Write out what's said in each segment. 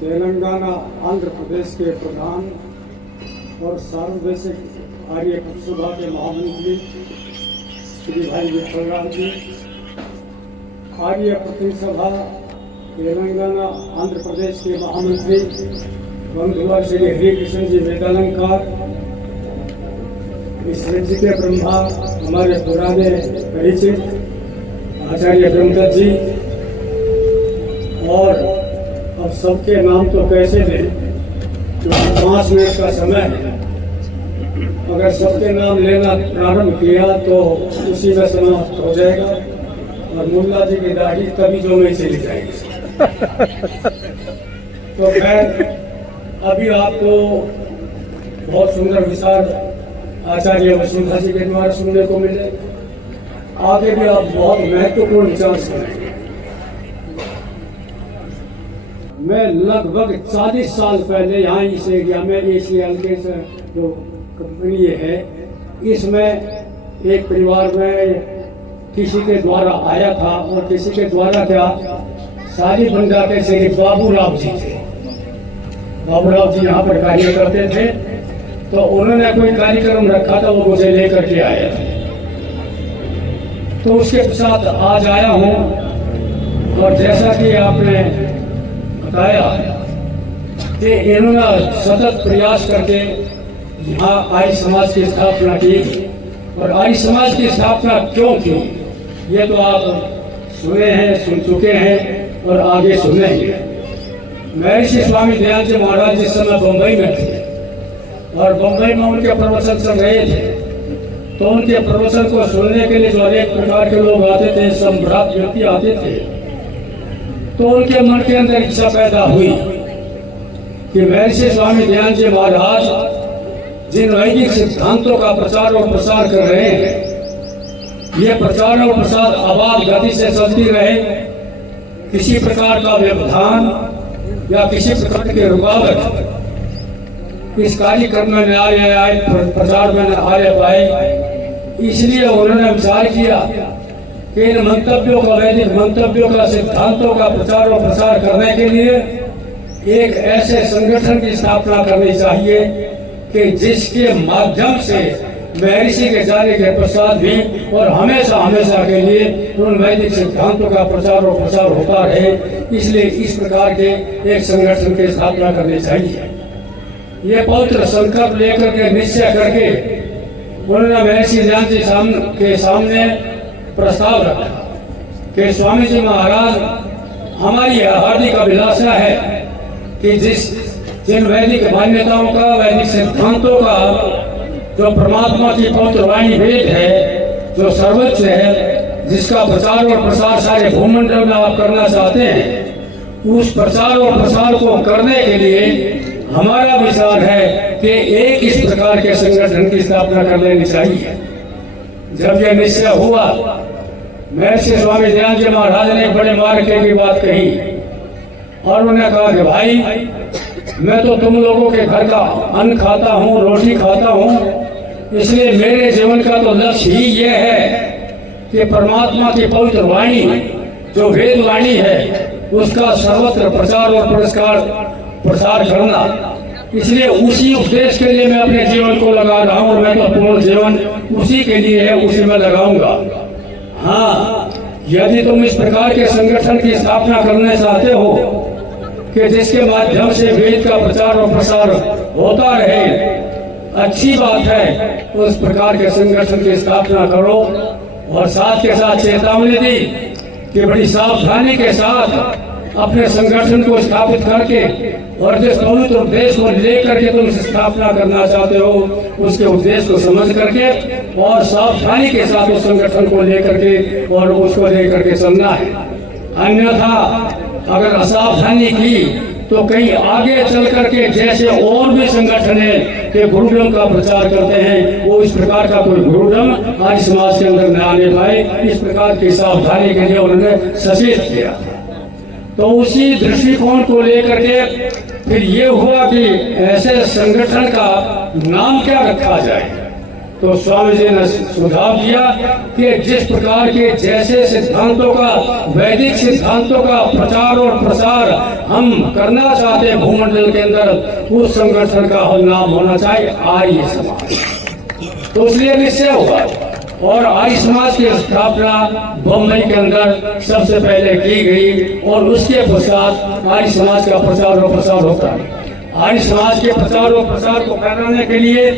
तेलंगाना आंध्र प्रदेश के प्रधान और सार्वदेशिक आर्य सभा के महामंत्री श्री भाई विठलराम जी, आर्य प्रतिनिधि सभा तेलंगाना आंध्र प्रदेश के महामंत्री बंधुआ श्री हरिकृष्ण जी वेदालंकार, इस राज्य के ब्रह्मा हमारे पुराने परिचित आचार्य ब्रह्मदत्त जी, और अब सबके नाम तो कैसे दें क्योंकि 5 मिनट का समय है। अगर सबके नाम लेना प्रारंभ किया तो उसी में समाप्त हो जाएगा और मुल्ला जी की दाढ़ी तभी जो में चली जाएगी। तो खैर, अभी आपको बहुत सुंदर विचार आचार्य वसुंधरा जी के द्वारा सुनने को मिले। आगे भी आप बहुत महत्वपूर्ण विचार सुनेंगे। मैं लगभग 40 साल पहले यहाँ इस एरिया में ACL के जो कंपनी है, इसमें एक परिवार में किसी के द्वारा आया था, और किसी के द्वारा क्या, सारी बंदा के श्री बाबूराव जी थे। बाबूराव जी यहाँ पर कार्य करते थे, तो उन्होंने कोई कार्यक्रम रखा था, वो मुझे लेकर के आया था। तो उसके साथ आज आया हूँ, और जैसा कि आपने बताया कि इन्होंने सतत प्रयास करके यहाँ आर्य समाज की स्थापना की। और आर्य समाज की स्थापना क्यों की, ये तो आप सुने हैं, सुन चुके हैं और आगे सुनेंगे। महर्षि स्वामी दयानंद जी महाराज जिस समय बम्बई में थे और बम्बई में उनके प्रवचन चल रहे थे, तो उनके प्रवचन को सुनने के लिए जो अनेक प्रकार के लोग आते थे, संभ्रात व्यक्ति आते थे, तो उनके मन के अंदर इच्छा पैदा हुई कि महर्षि स्वामी दयानंद जी महाराज जिन वैदिक सिद्धांतों का प्रचार और प्रसार कर रहे हैं, ये प्रचार और प्रसार आबाद गति से चलती रहे, किसी प्रकार का व्यवधान या किसी प्रकार की रुकावट इस कार्यक्रम में न आए, प्रचार में न आए पाए। इसलिए उन्होंने विचार किया कि इन मंतव्यों का, वैदिक मंतव्यों का, सिद्धांतों का प्रचार और प्रसार करने के लिए एक ऐसे संगठन की स्थापना करनी चाहिए कि जिसके माध्यम से महर्षि के जाने के पश्चात भी और हमेशा हमेशा के लिए उन वैदिक सिद्धांतों का प्रचार और प्रसार होता रहे। इसलिए इस प्रकार के एक संगठन की स्थापना करनी चाहिए। ये पवित्र संकल्प लेकर के, निश्चय करके उन्होंने महर्षि दयानंद जी के सामने प्रस्ताव रखा कि स्वामी जी महाराज, हमारी हार्दिक अभिलाषा है कि जिन वैदिक मान्यताओं का, वैदिक सिद्धांतों का, जो परमात्मा की पवित्र वाणी वेद है, जो सर्वोच्च है, जिसका प्रचार और प्रसार सारे भूमंडल में आप करना चाहते हैं, उस प्रचार और प्रसार को करने के लिए हमारा विचार है कि एक इस प्रकार के संगठन की स्थापना कर लेनी चाहिए। जब यह निश्चय हुआ, महर्षि स्वामी दयानंद जी महाराज ने बड़े मार्के की बात कही और उन्होंने कहा कि भाई, मैं तो तुम लोगों के घर का अन्न खाता हूँ, रोटी खाता हूँ, इसलिए मेरे जीवन का तो लक्ष्य ही ये है कि परमात्मा की पवित्र वाणी, जो वेद वाणी है, उसका सर्वत्र प्रचार और प्रसार करना। इसलिए उसी उद्देश्य के लिए मैं अपने जीवन को लगा रहा हूँ, और मैं तो पूर्ण जीवन उसी के लिए है, उसी में लगाऊंगा। हाँ, यदि तुम इस प्रकार के संगठन की स्थापना करना चाहते हो कि जिसके माध्यम से वेद का प्रचार और प्रसार होता रहे, अच्छी बात है, उस प्रकार के संगठन की स्थापना करो। और साथ के साथ चेतावनी दी कि बड़ी सावधानी के साथ अपने संगठन को स्थापित करके और जिस पवित्र उद्देश्य को लेकर के तुम स्थापना करना चाहते हो, उसके उद्देश्य को समझ करके और सावधानी के साथ उस संगठन को लेकर के और उसको लेकर के चलना है। अन्यथा अगर असावधानी की तो कहीं आगे चल करके, जैसे और भी संगठन है कि गुरुडम का प्रचार करते हैं, वो इस प्रकार का कोई गुरुडम आर्य समाज के अंदर न आने पाए, इस प्रकार की सावधानी के लिए उन्होंने सचेत किया। तो उसी दृष्टिकोण को लेकर के फिर ये हुआ कि ऐसे संगठन का नाम क्या रखा जाए। तो स्वामी जी ने सुझाव दिया कि जिस प्रकार के जैसे सिद्धांतों का, वैदिक सिद्धांतों का प्रचार और प्रसार हम करना चाहते हैं भूमंडल के अंदर, उस संगठन का नाम होना चाहिए आर्य समाज। तो इसलिए निश्चय हुआ और आर्य समाज की स्थापना बम्बई के अंदर सबसे पहले की गई और उसके पश्चात आर्य समाज का प्रचार और प्रसार होता है। आर्य समाज के प्रचार और प्रसार को फैलाने के लिए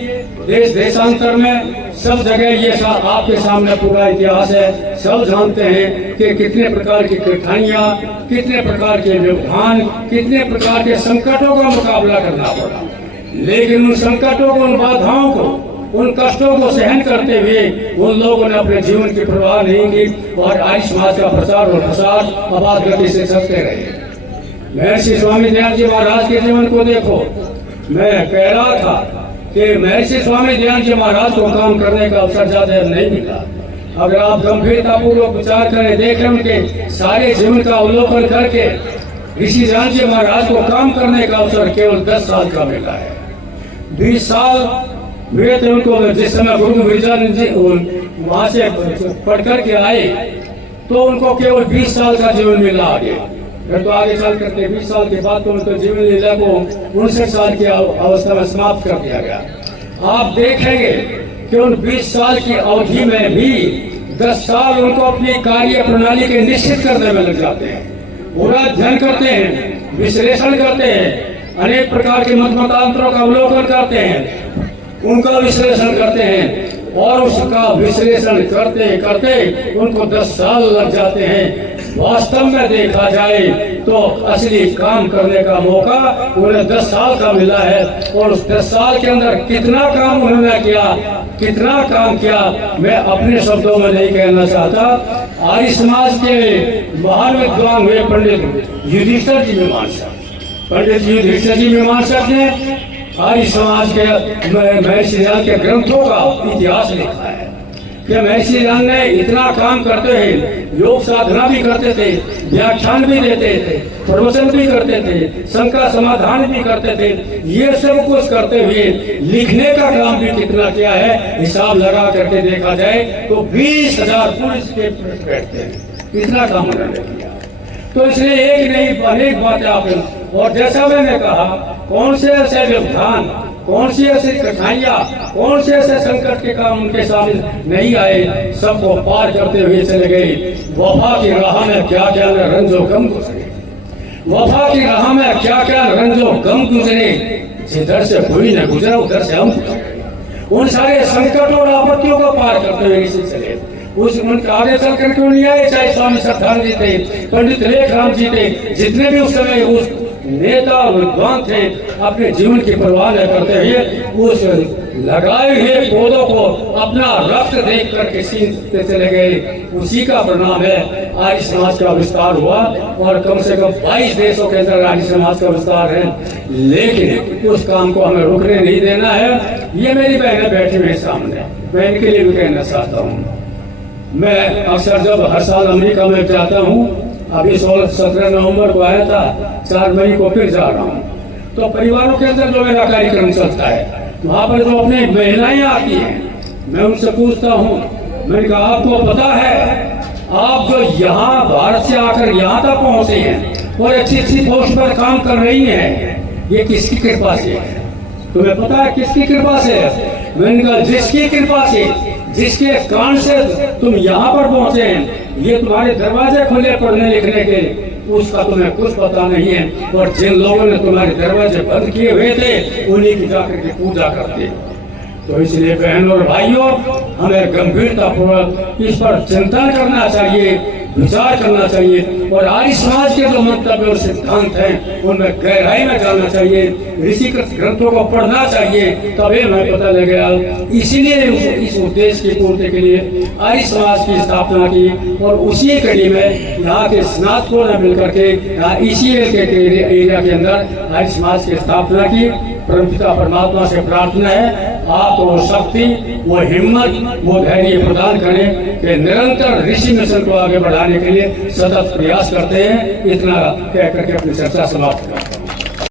देश देशांतर में सब जगह ये आपके सामने पूरा इतिहास है, सब जानते हैं कि कितने प्रकार की कठिनाइयाँ, कितने प्रकार के व्यवधान, कितने प्रकार के संकटों का मुकाबला करना पड़ा, लेकिन उन संकटों को, उन बाधाओं को, उन कष्टों को सहन करते हुए उन लोगों ने अपने जीवन की परवाह नहीं की और आर्य समाज का प्रचार और प्रसार अबाध गति से चलते रहे। महर्षि स्वामी दयानंद जी महाराज के जीवन को देखो। मैं कह रहा था कि महर्षि स्वामी दयानंद जी महाराज को काम करने का अवसर ज्यादा नहीं मिला। अगर आप गंभीरतापूर्वक विचार करें, देखें उनके सारे जीवन का अवलोकन करके, ऋषि दयानंद जी महाराज को काम करने का अवसर केवल 10 साल का मिला है। 20 साल हुए थे उनको, जिस समय गुरु गिरिजानंद जी वहां से पढ़ करके आए तो उनको केवल 20 साल का जीवन मिला। आगे फिर तो आगे चल करके 20 साल के बाद तो उनको जीवन लीला को 59 साल की अवस्था में समाप्त कर दिया गया। आप देखेंगे कि उन 20 साल की अवधि में भी 10 साल उनको अपनी कार्य प्रणाली के निश्चित करने में लग जाते हैं। पूरा अध्ययन करते हैं, विश्लेषण करते हैं, अनेक प्रकार के मत मतांतरों का अवलोकन करते हैं, उनका विश्लेषण करते हैं और उसका विश्लेषण करते करते उनको 10 साल लग जाते हैं। वास्तव में देखा जाए तो असली काम करने का मौका उन्हें 10 साल का मिला है और उस 10 साल के अंदर कितना काम उन्होंने किया, कितना काम किया, मैं अपने शब्दों में नहीं कहना चाहता। आर्य समाज के महान विद्वान हुए पंडित युधिष्ठिर जी मीमांसक, पंडित युधिष्ठिर जी मीमांसक ने आर्य समाज के महर्षि दयानंद के ग्रंथों का इतिहास लिखा है कि महर्षि दयानंद ने इतना काम करते हैं, योग साधना भी करते थे, व्याख्यान भी देते थे, प्रवचन भी करते थे, शंका समाधान भी करते थे, ये सब कुछ करते हुए लिखने का काम भी कितना किया है, हिसाब लगा करके देखा जाए तो 20,000 पुलिस के बैठते हैं, इतना काम उन्होंने किया। तो इसलिए एक नहीं अनेक बातें आपने, और जैसा मैंने कहा, कौन से ऐसे व्यवधान, कौन सी ऐसी कठिनाइयाँ, कौन से ऐसे संकट के काम उनके सामने नहीं आए, सबको पार करते हुए चले गए। वफा की राह में क्या क्या रंजो गम गुजरे, वफा की राह में क्या क्या रंजो गम गुजरे, जिधर से कोई न गुजरा उधर से हम गुजरे। उन सारे संकटों और आपत्तियों को पार करते हुए इसी चले। उस उनका आगे चल कर क्यों नहीं आए, चाहे स्वामी श्रद्धानंद जी थे, पंडित लेखराम जी थे, जितने भी उस समय उस नेता और विद्वान थे, अपने जीवन की परवाह न करते हुए उस लगाए हुए पौधों को अपना रक्त देख करके सींचते चले गए। उसी का परिणाम है आर्य समाज का विस्तार हुआ और कम से कम 22 देशों के अंदर आर्य समाज का विस्तार है। लेकिन उस काम को हमें रुकने नहीं देना है। ये मेरी बहनें बैठी हुई सामने, मैं इनके लिए भी कहना चाहता हूँ। मैं अक्सर जब हर साल अमेरिका में जाता हूँ, अभी 17 नवंबर को आया था, 4 मई को फिर जा रहा हूँ, तो परिवारों के अंदर जो मेरा कार्यक्रम चलता है, वहाँ पर जो अपनी महिलाएं आती हैं, मैं उनसे पूछता हूँ, मैंने कहा आपको पता है आप जो यहाँ भारत से आकर यहाँ तक पहुँचे हैं और अच्छी पोस्ट पर काम कर रही हैं, ये किसकी कृपा से है? तुम्हें पता है किसकी कृपा से है? मैंने कहा जिसकी कृपा से, जिसके कारण से तुम यहाँ पर पहुँचे हैं, ये तुम्हारे दरवाजे खुले पढ़ने लिखने के, उसका तुम्हें कुछ पता नहीं है। और जिन लोगों ने तुम्हारे दरवाजे बंद किए हुए थे, उन्हीं की जाकर के पूजा करते। तो इसलिए बहनों और भाइयों, हमें गंभीरतापूर्वक इस पर चिंतन करना चाहिए, विचार करना चाहिए और आर्य समाज के जो मंतव्य और सिद्धांत हैं उनमें गहराई में जाना चाहिए, ऋषिकृत ग्रंथों को पढ़ना चाहिए, तभी हमें पता लगेगा। इसीलिए इस उद्देश्य की पूर्ति के लिए आर्य समाज की स्थापना की और उसी कड़ी में यहाँ के स्नातकों ने मिलकर के यहाँ इसी एरिया के अंदर आर्य समाज की स्थापना की। परमपिता परमात्मा से प्रार्थना है आप वो शक्ति, वो हिम्मत, वो धैर्य प्रदान करें कि निरंतर ऋषि मिशन को आगे बढ़ाने के लिए सतत प्रयास करते हैं। इतना कह करके अपनी चर्चा समाप्त करें।